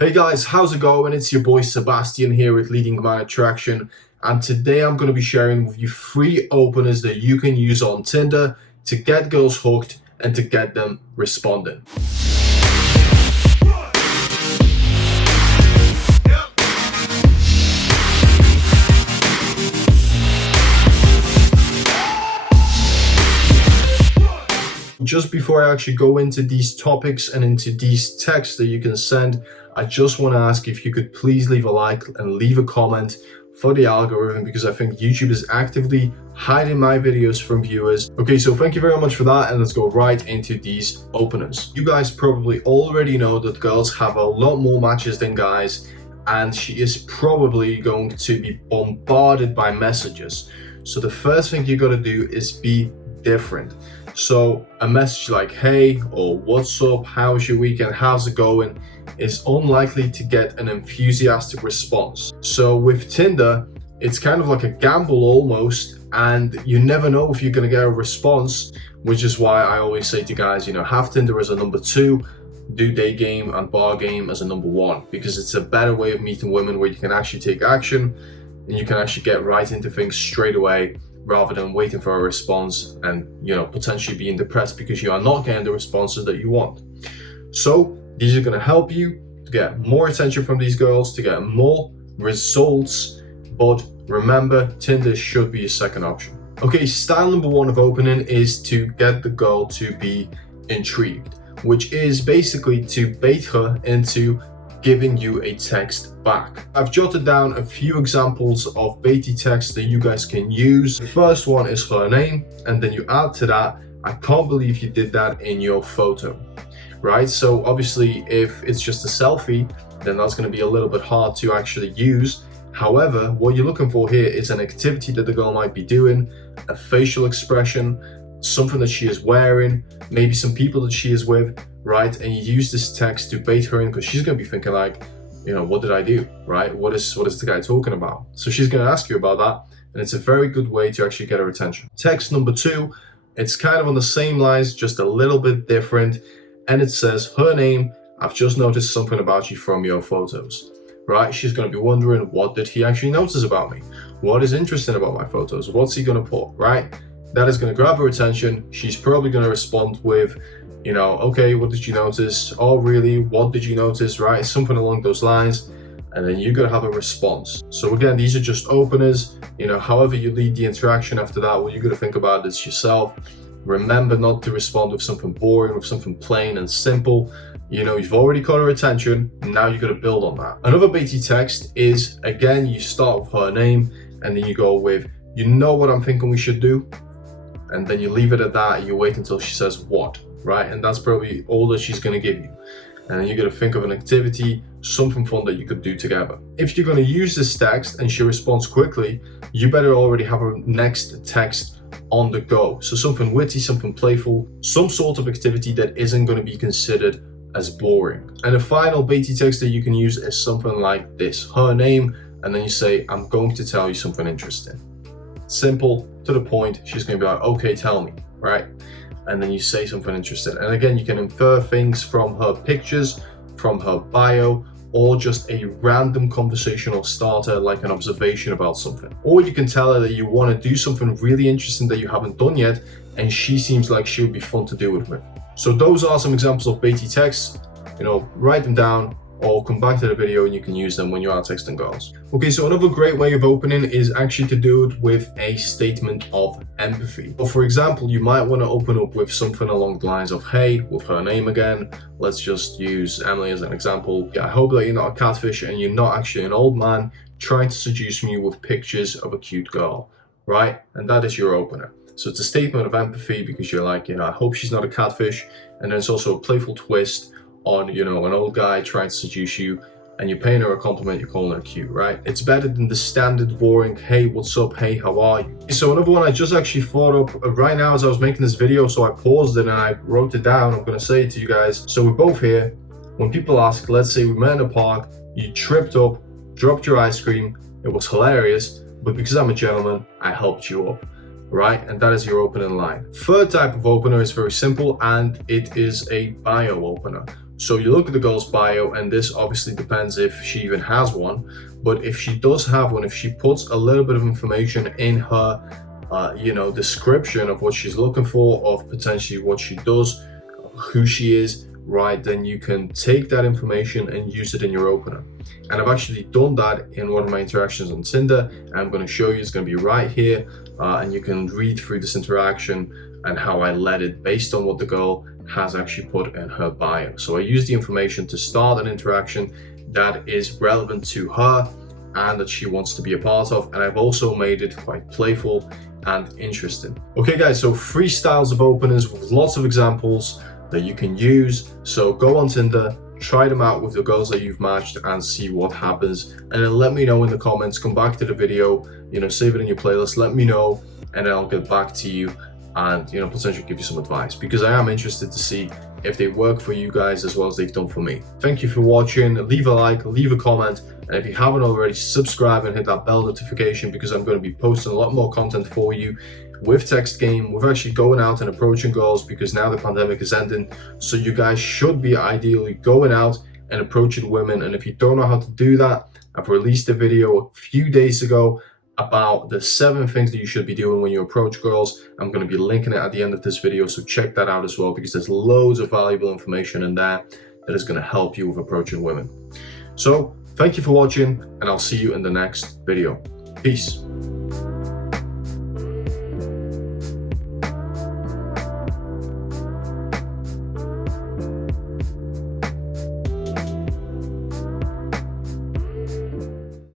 Hey guys, how's it going? It's your boy Sebastian here with Leading Man Attraction, and today I'm going to be sharing with you 3 openers that you can use on Tinder to get girls hooked and to get them responding. Just before I actually go into these topics and into these texts that you can send, I just want to ask if you could please leave a like and leave a comment for the algorithm, because I think YouTube is actively hiding my videos from viewers. Okay, so thank you very much for that, and let's go right into these openers. You guys probably already know that girls have a lot more matches than guys, and she is probably going to be bombarded by messages. So the first thing you got to do is be different. So a message like hey or what's up, how's your weekend, how's it going, is unlikely to get an enthusiastic response. So with Tinder, it's kind of like a gamble almost, and you never know if you're going to get a response, which is why I always say to guys, have Tinder as a number 2, do day game and bar game as a number 1, because it's a better way of meeting women where you can actually take action and you can actually get right into things straight away, rather than waiting for a response and potentially being depressed because you are not getting the responses that you want. So these are going to help you to get more attention from these girls, to get more results, but remember, Tinder should be a second option. Okay, style number 1 of opening is to get the girl to be intrigued, which is basically to bait her into giving you a text back. I've jotted down a few examples of baity texts that you guys can use. The first one is her name, and then you add to that, I can't believe you did that in your photo, right? So obviously if it's just a selfie, then that's going to be a little bit hard to actually use. However, what you're looking for here is an activity that the girl might be doing, a facial expression, something that she is wearing, maybe some people that she is with, right? And you use this text to bait her in, because she's going to be thinking like, what did I do, right? What is the guy talking about? So she's going to ask you about that, and it's a very good way to actually get her attention. Text number 2, it's kind of on the same lines, just a little bit different, and it says, her name, I've just noticed something about you from your photos, right? She's going to be wondering, what did he actually notice about me? What is interesting about my photos? What's he going to put, right? That is going to grab her attention. She's probably going to respond with, okay, what did you notice? Oh, really? What did you notice? Right? Something along those lines. And then you're going to have a response. So again, these are just openers. However you lead the interaction after that, what you're going to think about is yourself. Remember not to respond with something boring, with something plain and simple. You've already caught her attention. Now you've got to build on that. Another baity text is, again, you start with her name and then you go with, you know what I'm thinking we should do? And then you leave it at that and you wait until she says what, right? And that's probably all that she's going to give you. And then you got to think of an activity, something fun that you could do together. If you're going to use this text and she responds quickly, you better already have a next text on the go. So something witty, something playful, some sort of activity that isn't going to be considered as boring. And the final baity text that you can use is something like this, her name, and then you say, I'm going to tell you something interesting. Simple, to the point. She's going to be like, okay, tell me, right? And then you say something interesting. And again, you can infer things from her pictures, from her bio, or just a random conversational starter like an observation about something. Or you can tell her that you want to do something really interesting that you haven't done yet, and she seems like she would be fun to do it with. So those are some examples of baity texts. Write them down, or come back to the video and you can use them when you are texting girls. Okay, so another great way of opening is actually to do it with a statement of empathy. Or for example, you might want to open up with something along the lines of, hey, with her name again, let's just use Emily as an example. I hope that you're not a catfish and you're not actually an old man trying to seduce me with pictures of a cute girl, right? And that is your opener. So it's a statement of empathy because you're like, I hope she's not a catfish. And then it's also a playful twist on, an old guy trying to seduce you, and you're paying her a compliment, you're calling her cute, right? It's better than the standard boring, hey, what's up, hey, how are you? So another one I just actually thought up right now as I was making this video, so I paused it and I wrote it down. I'm gonna say it to you guys. So we're both here. When people ask, let's say we met in a park, you tripped up, dropped your ice cream, it was hilarious, but because I'm a gentleman, I helped you up. Right? And that is your opening line. Third type of opener is very simple, and it is a bio opener, So you look at the girl's bio, and this obviously depends if she even has one, but if she does have one, if she puts a little bit of information in her description of what she's looking for, of potentially what she does, who she is, right, then you can take that information and use it in your opener. And I've actually done that in one of my interactions on Tinder, and I'm going to show you. It's going to be right here, and you can read through this interaction and how I led it based on what the girl has actually put in her bio. So I use the information to start an interaction that is relevant to her and that she wants to be a part of, and I've also made it quite playful and interesting. Okay guys, so 3 styles of openers with lots of examples that you can use. So go on Tinder, try them out with the girls that you've matched and see what happens, and then let me know in the comments. Come back to the video, save it in your playlist, let me know, and then I'll get back to you and potentially give you some advice, because I am interested to see if they work for you guys as well as they've done for me. Thank you for watching. Leave a like, leave a comment, and if you haven't already, subscribe and hit that bell notification, because I'm going to be posting a lot more content for you with text game. We're actually going out and approaching girls because now the pandemic is ending, so you guys should be ideally going out and approaching women. And if you don't know how to do that, I've released a video a few days ago about the 7 things that you should be doing when you approach girls. I'm going to be linking it at the end of this video, so check that out as well, because there's loads of valuable information in there that is going to help you with approaching women. So thank you for watching, and I'll see you in the next video. Peace.